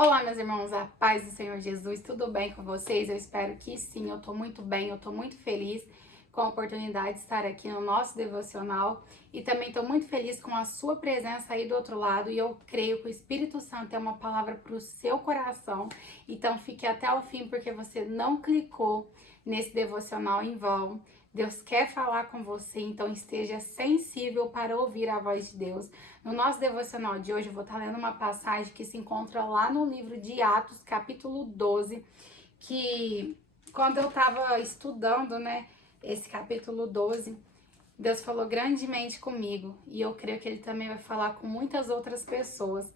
Olá, meus irmãos, a paz do Senhor Jesus, tudo bem com vocês? Eu espero que sim, eu tô muito bem, eu tô muito feliz com a oportunidade de estar aqui no nosso devocional e também tô muito feliz com a sua presença aí do outro lado e eu creio que o Espírito Santo é uma palavra para o seu coração, então fique até o fim porque você não clicou nesse devocional em vão. Deus quer falar com você, então esteja sensível para ouvir a voz de Deus. No nosso devocional de hoje, eu vou estar lendo uma passagem que se encontra lá no livro de Atos, capítulo 12, que quando eu estava estudando, esse capítulo 12, Deus falou grandemente comigo e eu creio que Ele também vai falar com muitas outras pessoas.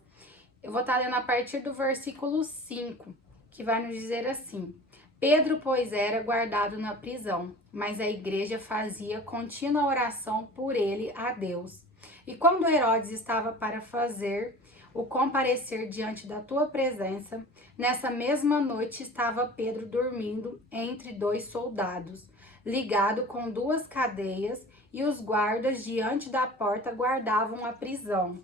Eu vou estar lendo a partir do versículo 5, que vai nos dizer assim: Pedro, pois, era guardado na prisão, mas a igreja fazia contínua oração por ele a Deus. E quando Herodes estava para fazer o comparecer diante da tua presença, nessa mesma noite estava Pedro dormindo entre dois soldados, ligado com duas cadeias, e os guardas diante da porta guardavam a prisão.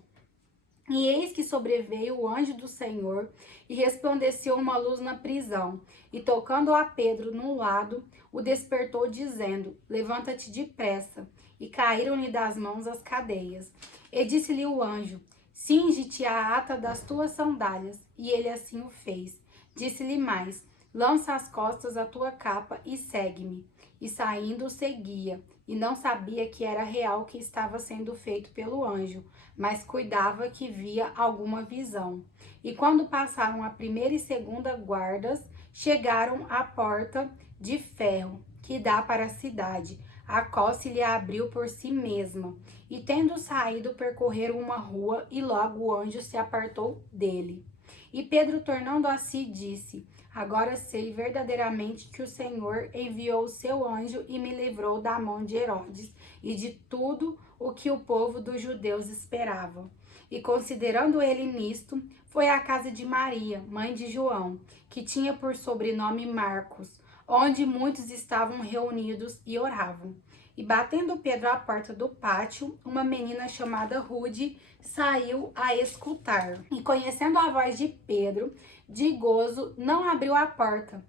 E eis que sobreveio o anjo do Senhor, e resplandeceu uma luz na prisão, e tocando a Pedro no lado, o despertou, dizendo: Levanta-te depressa. E caíram-lhe das mãos as cadeias. E disse-lhe o anjo: Cinge-te a ata das tuas sandálias. E ele assim o fez. Disse-lhe mais: Lança às costas a tua capa e segue-me. E saindo o seguia, e não sabia que era real o que estava sendo feito pelo anjo, mas cuidava que via alguma visão. E quando passaram a primeira e segunda guardas, chegaram à porta de ferro, que dá para a cidade, a qual se lhe abriu por si mesma. E tendo saído, percorreram uma rua, e logo o anjo se apartou dele. E Pedro, tornando a si, disse: Agora sei verdadeiramente que o Senhor enviou o seu anjo e me livrou da mão de Herodes e de tudo o que o povo dos judeus esperava. E considerando ele nisto, foi à casa de Maria, mãe de João, que tinha por sobrenome Marcos, onde muitos estavam reunidos e oravam. E batendo Pedro à porta do pátio, uma menina chamada Rude saiu a escutar. E conhecendo a voz de Pedro, de gozo, não abriu a porta,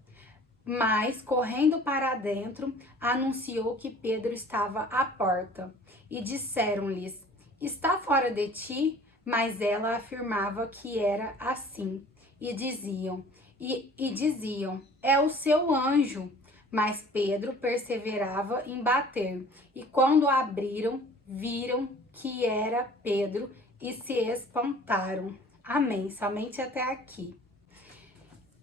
mas, correndo para dentro, anunciou que Pedro estava à porta. E disseram-lhes: Está fora de ti? Mas ela afirmava que era assim. E diziam: É o seu anjo. Mas Pedro perseverava em bater. E quando abriram, viram que era Pedro e se espantaram. Amém. Somente até aqui.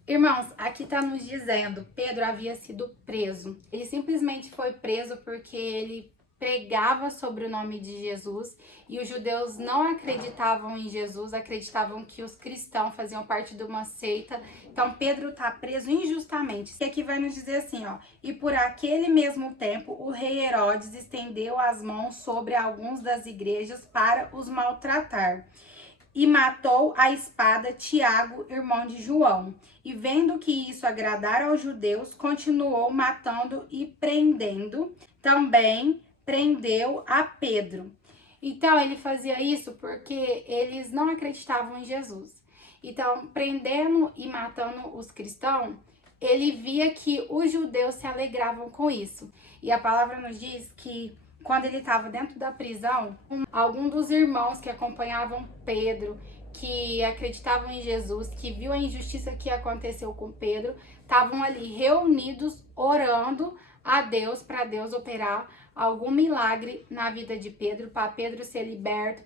Irmãos, aqui está nos dizendo, Pedro havia sido preso. Ele simplesmente foi preso porque ele pregava sobre o nome de Jesus e os judeus não acreditavam em Jesus, acreditavam que os cristãos faziam parte de uma seita. Então Pedro está preso injustamente. E aqui vai nos dizer assim, ó: E por aquele mesmo tempo o rei Herodes estendeu as mãos sobre alguns das igrejas para os maltratar. E matou a espada Tiago, irmão de João. E vendo que isso agradara aos judeus, continuou matando e prendendo. Também prendeu a Pedro. Então, ele fazia isso porque eles não acreditavam em Jesus. Então, prendendo e matando os cristãos, ele via que os judeus se alegravam com isso. E a palavra nos diz que quando ele estava dentro da prisão, algum dos irmãos que acompanhavam Pedro, que acreditavam em Jesus, que viu a injustiça que aconteceu com Pedro, estavam ali reunidos orando a Deus para Deus operar algum milagre na vida de Pedro, para Pedro ser liberto,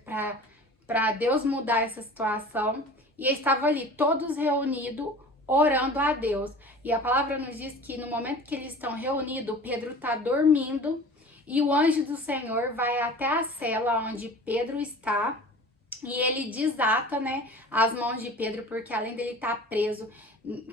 para Deus mudar essa situação. E estavam ali todos reunidos orando a Deus. E a palavra nos diz que no momento que eles estão reunidos, Pedro está dormindo. E o anjo do Senhor vai até a cela onde Pedro está e ele desata, as mãos de Pedro, porque além dele estar preso,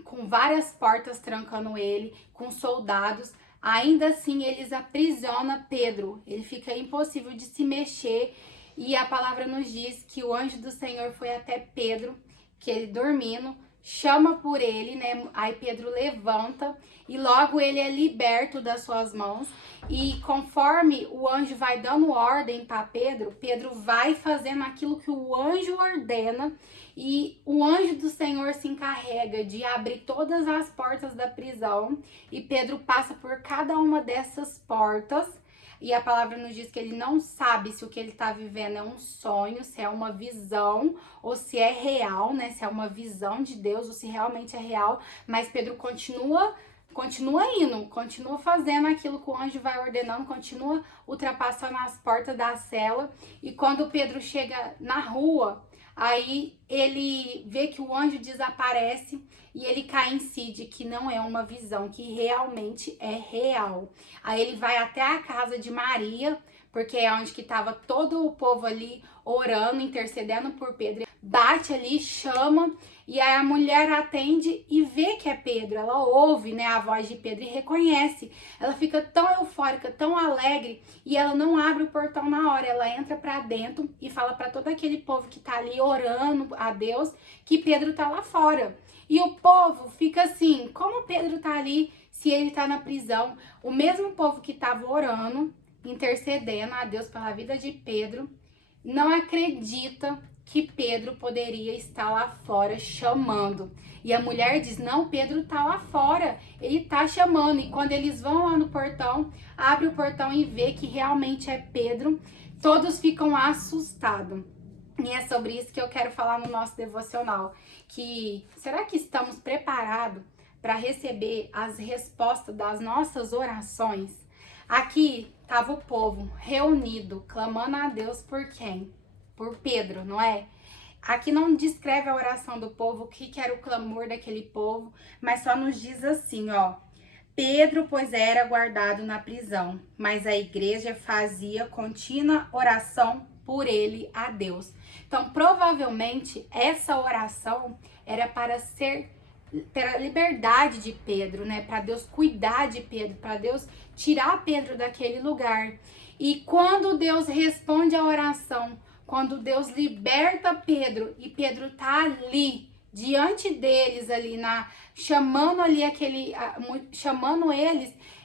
com várias portas trancando ele, com soldados, ainda assim eles aprisionam Pedro. Ele fica impossível de se mexer e a palavra nos diz que o anjo do Senhor foi até Pedro, que ele dormindo, chama por ele, né? Aí Pedro levanta e logo ele é liberto das suas mãos. E conforme o anjo vai dando ordem para Pedro, Pedro vai fazendo aquilo que o anjo ordena. E o anjo do Senhor se encarrega de abrir todas as portas da prisão. E Pedro passa por cada uma dessas portas. E a palavra nos diz que ele não sabe se o que ele está vivendo é um sonho, se é uma visão, ou se é real, né? Se é uma visão de Deus, ou se realmente é real. Mas Pedro continua indo, continua fazendo aquilo que o anjo vai ordenando, continua ultrapassando as portas da cela. E quando Pedro chega na rua, aí ele vê que o anjo desaparece e ele cai em si de que não é uma visão, que realmente é real. Aí ele vai até a casa de Maria, porque é onde que estava todo o povo ali orando, intercedendo por Pedro. Bate ali, chama, e aí a mulher atende e vê que é Pedro. Ela ouve, né, a voz de Pedro e reconhece. Ela fica tão eufórica, tão alegre, e ela não abre o portão na hora. Ela entra para dentro e fala para todo aquele povo que tá ali orando a Deus que Pedro tá lá fora. E o povo fica assim, como Pedro tá ali se ele tá na prisão? O mesmo povo que tava orando, intercedendo a Deus pela vida de Pedro, não acredita que Pedro poderia estar lá fora chamando. E a mulher diz, não, Pedro tá lá fora, ele tá chamando. E quando eles vão lá no portão, abre o portão e vê que realmente é Pedro, todos ficam assustados. E é sobre isso que eu quero falar no nosso devocional. Que será que estamos preparados para receber as respostas das nossas orações? Aqui estava o povo reunido, clamando a Deus por quem? Por Pedro, não é? Aqui não descreve a oração do povo, o que era o clamor daquele povo, mas só nos diz assim, ó. Pedro, pois, era guardado na prisão, mas a igreja fazia contínua oração por ele a Deus. Então, provavelmente, essa oração era para ter a liberdade de Pedro, né? Para Deus cuidar de Pedro, para Deus tirar Pedro daquele lugar. E quando Deus responde a oração, quando Deus liberta Pedro e Pedro tá ali diante deles ali chamando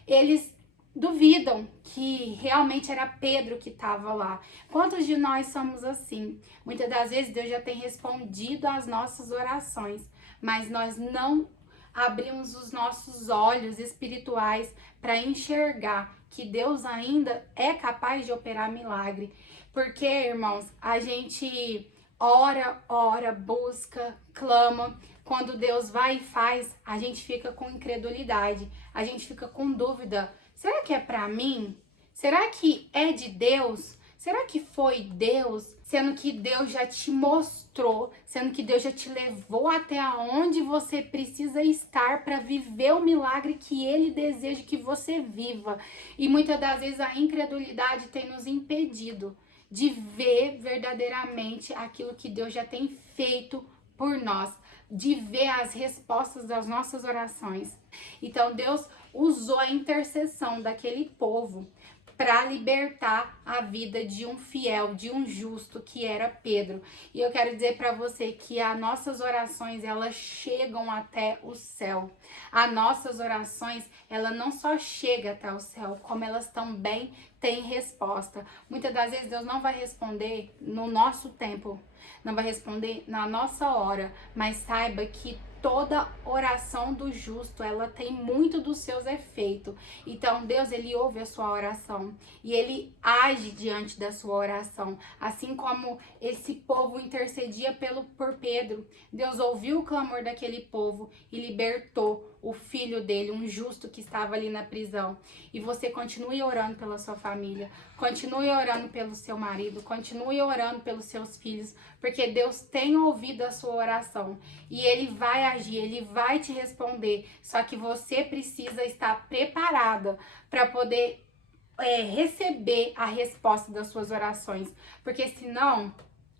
eles duvidam que realmente era Pedro que estava lá. Quantos de nós somos assim? Muitas das vezes Deus já tem respondido às nossas orações, mas nós não abrimos os nossos olhos espirituais para enxergar que Deus ainda é capaz de operar milagre. Porque, irmãos, a gente ora, busca, clama. Quando Deus vai e faz, a gente fica com incredulidade, a gente fica com dúvida. Será que é para mim? Será que é de Deus? Será que foi Deus? Sendo que Deus já te mostrou, sendo que Deus já te levou até onde você precisa estar para viver o milagre que Ele deseja que você viva. E muitas das vezes a incredulidade tem nos impedido de ver verdadeiramente aquilo que Deus já tem feito por nós, de ver as respostas das nossas orações. Então Deus usou a intercessão daquele povo para libertar a vida de um fiel, de um justo que era Pedro. E eu quero dizer para você que as nossas orações, elas chegam até o céu. As nossas orações, ela não só chega até o céu, como elas também têm resposta. Muitas das vezes Deus não vai responder no nosso tempo, não vai responder na nossa hora, mas saiba que toda oração do justo, ela tem muito dos seus efeitos. Então, Deus, ele ouve a sua oração e ele age diante da sua oração. Assim como esse povo intercedia por Pedro, Deus ouviu o clamor daquele povo e libertou o filho dele, um justo que estava ali na prisão. E você continue orando pela sua família, continue orando pelo seu marido, continue orando pelos seus filhos, porque Deus tem ouvido a sua oração e ele vai agir, ele vai te responder. Só que você precisa estar preparada para poder receber a resposta das suas orações, porque senão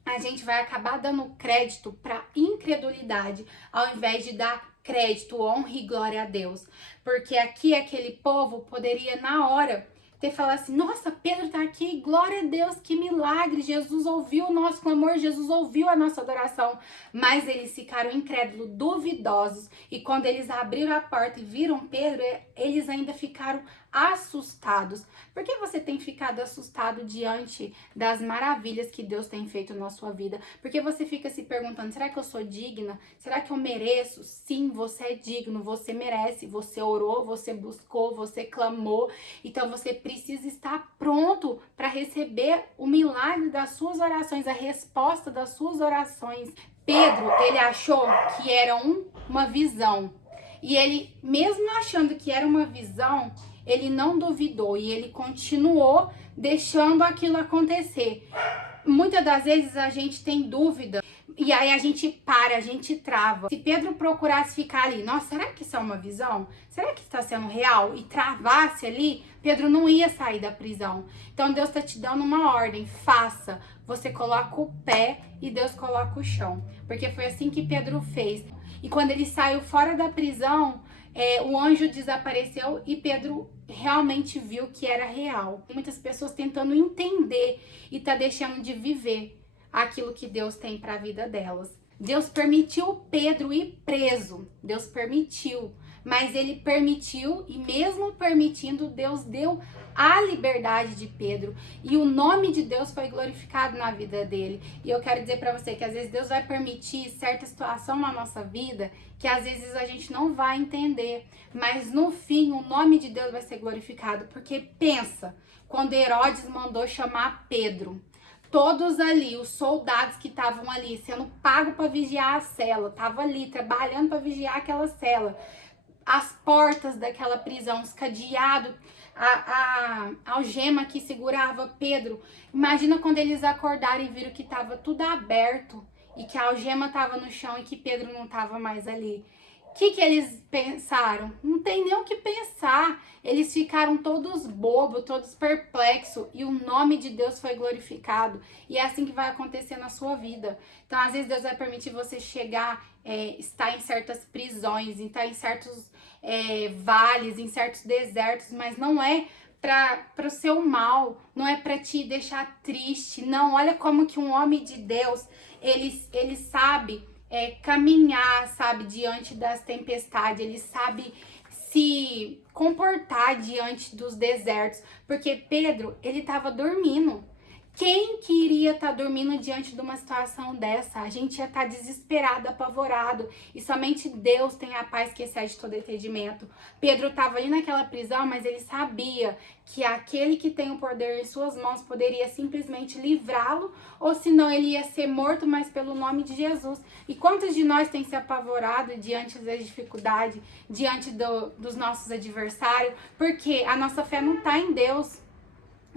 a gente vai acabar dando crédito para incredulidade, ao invés de dar crédito, honra e glória a Deus. Porque aqui aquele povo poderia na hora ter falado assim, nossa, Pedro tá aqui, glória a Deus, que milagre, Jesus ouviu o nosso clamor, Jesus ouviu a nossa adoração. Mas eles ficaram incrédulos, duvidosos, e quando eles abriram a porta e viram Pedro, eles ainda ficaram assustados. Por que você tem ficado assustado diante das maravilhas que Deus tem feito na sua vida? Porque você fica se perguntando, será que eu sou digna? Será que eu mereço? Sim, você é digno, você merece, você orou, você buscou, você clamou. Então você precisa estar pronto para receber o milagre das suas orações, a resposta das suas orações. Pedro, ele achou que era uma visão. E ele, mesmo achando que era uma visão, ele não duvidou e ele continuou deixando aquilo acontecer. Muitas das vezes a gente tem dúvida e aí a gente para, a gente trava. Se Pedro procurasse ficar ali, nossa, será que isso é uma visão? Será que está sendo real? E travasse ali, Pedro não ia sair da prisão. Então Deus está te dando uma ordem, faça. Você coloca o pé e Deus coloca o chão. Porque foi assim que Pedro fez. E quando ele saiu fora da prisão, o anjo desapareceu e Pedro realmente viu que era real. Muitas pessoas tentando entender e tá deixando de viver aquilo que Deus tem para a vida delas. Deus permitiu Pedro ir preso. Deus permitiu, mas ele permitiu e mesmo permitindo, Deus deu a liberdade de Pedro e o nome de Deus foi glorificado na vida dele. E eu quero dizer para você que às vezes Deus vai permitir certa situação na nossa vida que às vezes a gente não vai entender, mas no fim o nome de Deus vai ser glorificado, porque pensa, quando Herodes mandou chamar Pedro, todos ali, os soldados que estavam ali sendo pagos para vigiar a cela, estavam ali trabalhando para vigiar aquela cela, as portas daquela prisão, os cadeados, a algema que segurava Pedro. Imagina quando eles acordaram e viram que estava tudo aberto e que a algema estava no chão e que Pedro não estava mais ali. O que eles pensaram? Não tem nem o que pensar. Eles ficaram todos bobos, todos perplexos e o nome de Deus foi glorificado. E é assim que vai acontecer na sua vida. Então, às vezes, Deus vai permitir você chegar, estar em certas prisões, estar em certos vales, em certos desertos, mas não é para o seu mal, não é para te deixar triste. Não, olha como que um homem de Deus, ele sabe caminhar, sabe, diante das tempestades, ele sabe se comportar diante dos desertos, porque Pedro, ele estava dormindo. Quem que iria estar dormindo diante de uma situação dessa? A gente ia estar desesperado, apavorado. E somente Deus tem a paz que excede todo entendimento. Pedro estava ali naquela prisão, mas ele sabia que aquele que tem o poder em suas mãos poderia simplesmente livrá-lo, ou senão ele ia ser morto, mas pelo nome de Jesus. E quantos de nós tem se apavorado diante das dificuldades, diante dos nossos adversários? Porque a nossa fé não está em Deus.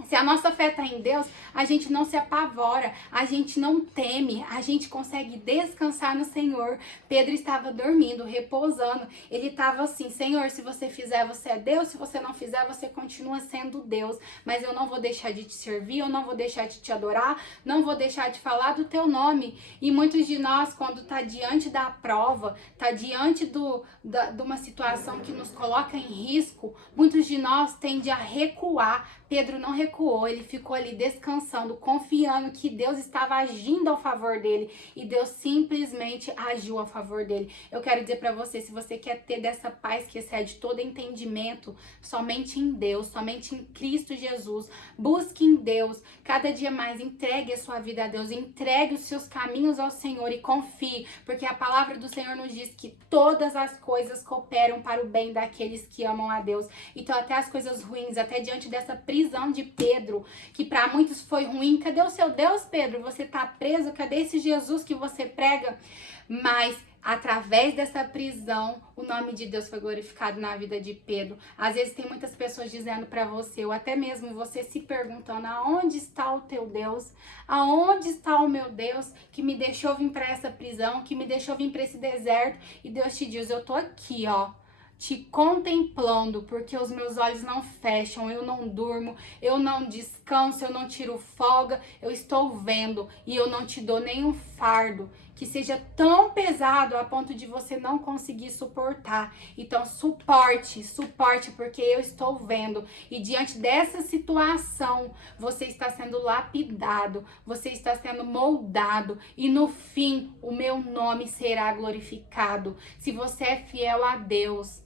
Se a nossa fé está em Deus, a gente não se apavora, a gente não teme, a gente consegue descansar no Senhor. Pedro estava dormindo, repousando. Ele estava assim, Senhor, se você fizer, você é Deus. Se você não fizer, você continua sendo Deus. Mas eu não vou deixar de te servir, eu não vou deixar de te adorar, não vou deixar de falar do teu nome. E muitos de nós, quando está diante da prova, está diante de uma situação que nos coloca em risco, muitos de nós tendem a recuar. Pedro não recuou, ele ficou ali descansando, confiando que Deus estava agindo ao favor dele e Deus simplesmente agiu a favor dele. Eu quero dizer para você, se você quer ter dessa paz que excede todo entendimento, somente em Deus, somente em Cristo Jesus, busque em Deus, cada dia mais entregue a sua vida a Deus, entregue os seus caminhos ao Senhor e confie, porque a palavra do Senhor nos diz que todas as coisas cooperam para o bem daqueles que amam a Deus. Então até as coisas ruins, até diante dessa prisão de Pedro, que para muitos foi ruim. Cadê o seu Deus, Pedro? Você tá preso? Cadê esse Jesus que você prega? Mas através dessa prisão, o nome de Deus foi glorificado na vida de Pedro. Às vezes tem muitas pessoas dizendo para você, ou até mesmo você se perguntando, aonde está o teu Deus? Aonde está o meu Deus que me deixou vir para essa prisão, que me deixou vir para esse deserto? E Deus te diz, eu tô aqui, ó, te contemplando, porque os meus olhos não fecham, eu não durmo, eu não descanso, eu não tiro folga, eu estou vendo e eu não te dou nenhum fardo que seja tão pesado a ponto de você não conseguir suportar. Então, suporte, porque eu estou vendo. E diante dessa situação, você está sendo lapidado, você está sendo moldado. E no fim, o meu nome será glorificado. Se você é fiel a Deus,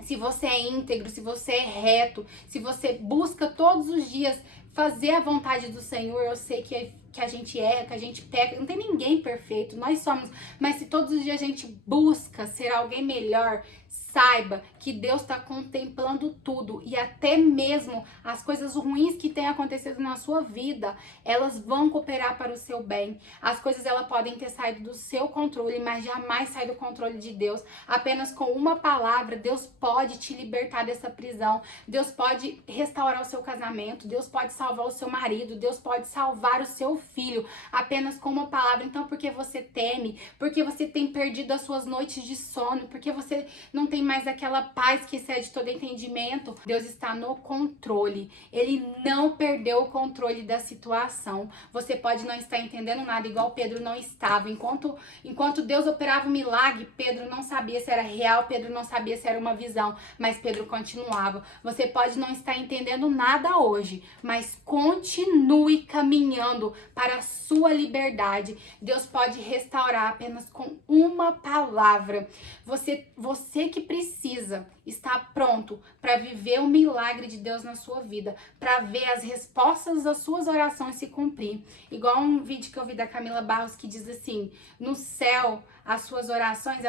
se você é íntegro, se você é reto, se você busca todos os dias fazer a vontade do Senhor, eu sei que a gente erra, que a gente peca, não tem ninguém perfeito, nós somos, mas se todos os dias a gente busca ser alguém melhor, saiba que Deus está contemplando tudo e até mesmo as coisas ruins que têm acontecido na sua vida, elas vão cooperar para o seu bem. As coisas elas podem ter saído do seu controle, mas jamais sai do controle de Deus. Apenas com uma palavra, Deus pode te libertar dessa prisão. Deus pode restaurar o seu casamento. Deus pode salvar o seu marido. Deus pode salvar o seu filho. Apenas com uma palavra. Então, porque você teme? Porque você tem perdido as suas noites de sono? Porque você não tem mais aquela paz que excede todo entendimento? Deus está no controle. Ele não perdeu o controle da situação. Você pode não estar entendendo nada, igual Pedro não estava. Enquanto Deus operava o milagre, Pedro não sabia se era real, Pedro não sabia se era uma visão, mas Pedro continuava. Você pode não estar entendendo nada hoje, mas continue caminhando para a sua liberdade. Deus pode restaurar apenas com uma palavra. Você que precisa estar pronto para viver o milagre de Deus na sua vida, para ver as respostas das suas orações se cumprir. Igual um vídeo que eu vi da Camila Barros que diz assim: no céu, as suas orações,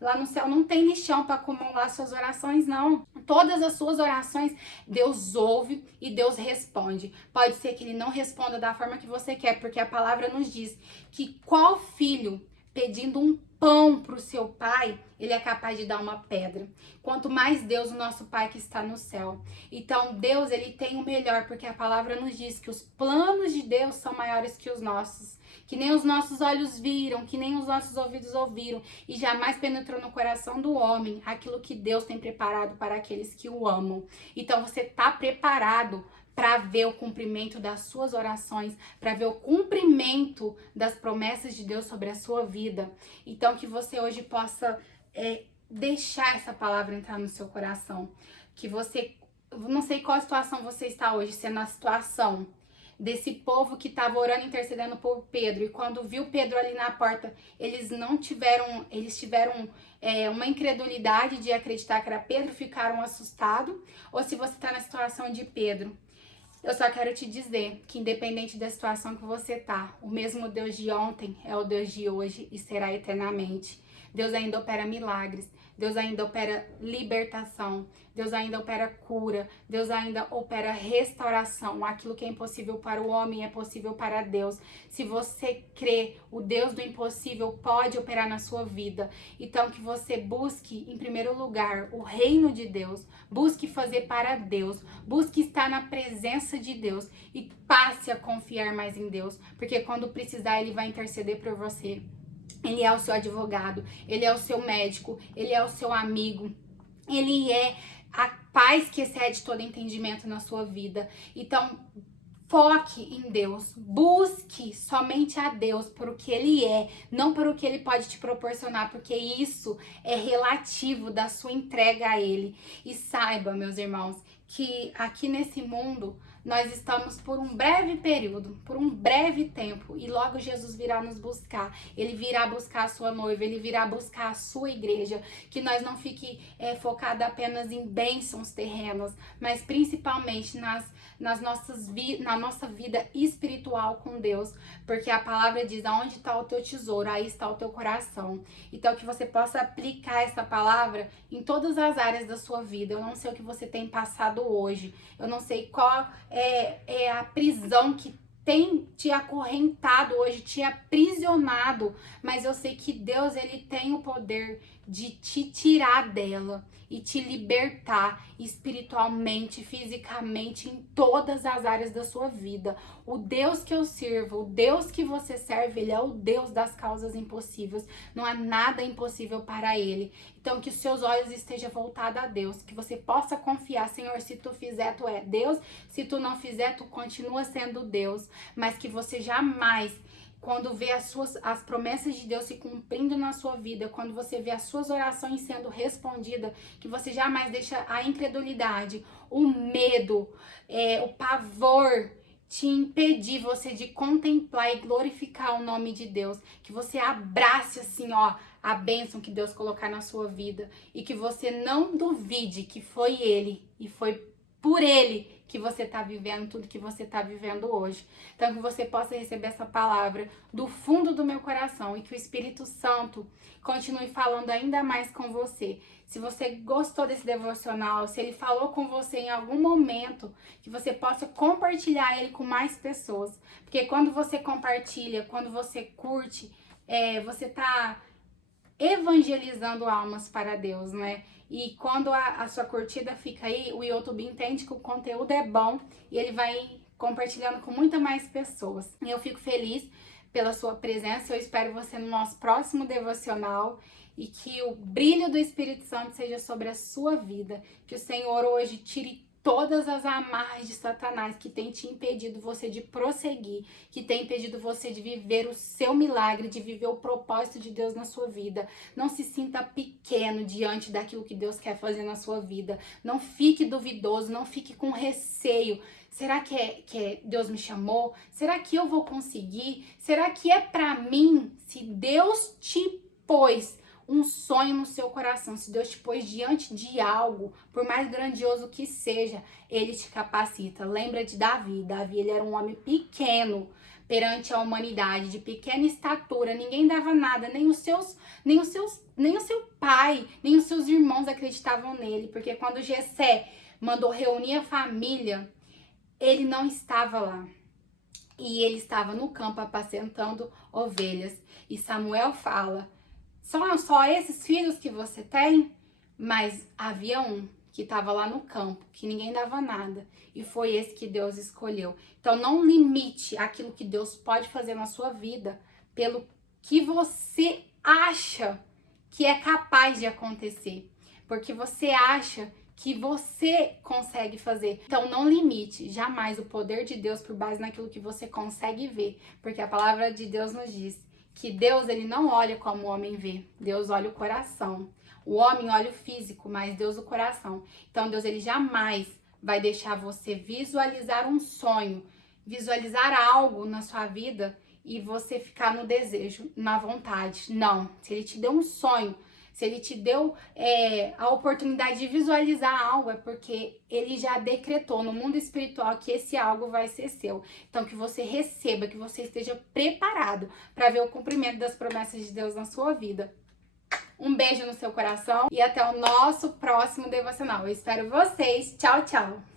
lá no céu não tem lixão para acumular suas orações, não. Todas as suas orações, Deus ouve e Deus responde. Pode ser que ele não responda da forma que você quer, porque a palavra nos diz que qual filho pedindo um pão para o seu pai, ele é capaz de dar uma pedra. Quanto mais Deus, o nosso Pai que está no céu. Então, Deus, ele tem o melhor, porque a palavra nos diz que os planos de Deus são maiores que os nossos. Que nem os nossos olhos viram, que nem os nossos ouvidos ouviram, e jamais penetrou no coração do homem aquilo que Deus tem preparado para aqueles que o amam. Então, você está preparado para ver o cumprimento das suas orações, para ver o cumprimento das promessas de Deus sobre a sua vida. Então, que você hoje possa deixar essa palavra entrar no seu coração. Que você, não sei qual situação você está hoje, se é na situação desse povo que estava orando, intercedendo por Pedro, e quando viu Pedro ali na porta, eles tiveram uma incredulidade de acreditar que era Pedro, ficaram assustados, ou se você está na situação de Pedro. Eu só quero te dizer que independente da situação que você tá, o mesmo Deus de ontem é o Deus de hoje e será eternamente. Deus ainda opera milagres, Deus ainda opera libertação, Deus ainda opera cura, Deus ainda opera restauração. Aquilo que é impossível para o homem é possível para Deus. Se você crê, o Deus do impossível pode operar na sua vida. Então que você busque, em primeiro lugar, o reino de Deus, busque fazer para Deus, busque estar na presença de Deus e passe a confiar mais em Deus, porque quando precisar Ele vai interceder por você. Ele é o seu advogado, ele é o seu médico, ele é o seu amigo, ele é a paz que excede todo entendimento na sua vida. Então, foque em Deus, busque somente a Deus por o que Ele é, não por o que Ele pode te proporcionar, porque isso é relativo da sua entrega a Ele. E saiba, meus irmãos, que aqui nesse mundo nós estamos por um breve período, por um breve tempo, e logo Jesus virá nos buscar. Ele virá buscar a sua noiva, ele virá buscar a sua igreja. Que nós não fique focado apenas em bênçãos terrenas, mas principalmente na nossa vida espiritual com Deus, porque a palavra diz: aonde está o teu tesouro, aí está o teu coração. Então que você possa aplicar essa palavra em todas as áreas da sua vida. Eu não sei o que você tem passado hoje, eu não sei qual é a prisão que tem te acorrentado hoje, te aprisionado, mas eu sei que Deus, ele tem o poder de te tirar dela e te libertar espiritualmente, fisicamente, em todas as áreas da sua vida. O Deus que eu sirvo, o Deus que você serve, ele é o Deus das causas impossíveis. Não há nada impossível para ele. Então, que os seus olhos estejam voltados a Deus, que você possa confiar: Senhor, se tu fizer, tu é Deus, se tu não fizer, tu continua sendo Deus, mas que você jamais quando vê as promessas de Deus se cumprindo na sua vida, quando você vê as suas orações sendo respondidas, que você jamais deixa a incredulidade, o medo, o pavor te impedir você de contemplar e glorificar o nome de Deus, que você abrace assim, ó, a bênção que Deus colocar na sua vida e que você não duvide que foi Ele e foi por Ele que você está vivendo tudo que você está vivendo hoje. Então, que você possa receber essa palavra do fundo do meu coração e que o Espírito Santo continue falando ainda mais com você. Se você gostou desse devocional, se ele falou com você em algum momento, que você possa compartilhar ele com mais pessoas. Porque quando você compartilha, quando você curte, você está evangelizando almas para Deus, né? E quando a sua curtida fica aí, o YouTube entende que o conteúdo é bom e ele vai compartilhando com muitas mais pessoas. E eu fico feliz pela sua presença, eu espero você no nosso próximo devocional e que o brilho do Espírito Santo seja sobre a sua vida, que o Senhor hoje tire todas as amarras de Satanás que tem te impedido você de prosseguir, que tem impedido você de viver o seu milagre, de viver o propósito de Deus na sua vida. Não se sinta pequeno diante daquilo que Deus quer fazer na sua vida. Não fique duvidoso, não fique com receio. Será que Deus me chamou? Será que eu vou conseguir? Será que é pra mim? Se Deus te pôs um sonho no seu coração, se Deus te pôs diante de algo, por mais grandioso que seja, ele te capacita. Lembra de Davi. Davi, ele era um homem pequeno perante a humanidade, de pequena estatura, ninguém dava nada, nem o seu pai, nem os seus irmãos acreditavam nele, porque quando Jessé mandou reunir a família, ele não estava lá. E ele estava no campo apacentando ovelhas. E Samuel fala: são só esses filhos que você tem? Mas havia um que estava lá no campo, que ninguém dava nada. E foi esse que Deus escolheu. Então não limite aquilo que Deus pode fazer na sua vida pelo que você acha que é capaz de acontecer. Porque você acha que você consegue fazer. Então não limite jamais o poder de Deus por base naquilo que você consegue ver. Porque a palavra de Deus nos diz que Deus, ele não olha como o homem vê. Deus olha o coração. O homem olha o físico, mas Deus o coração. Então Deus, ele jamais vai deixar você visualizar um sonho, visualizar algo na sua vida e você ficar no desejo, na vontade. Não. Se ele te deu um sonho, se ele te deu a oportunidade de visualizar algo, é porque ele já decretou no mundo espiritual que esse algo vai ser seu. Então, que você receba, que você esteja preparado para ver o cumprimento das promessas de Deus na sua vida. Um beijo no seu coração e até o nosso próximo devocional. Eu espero vocês. Tchau, tchau!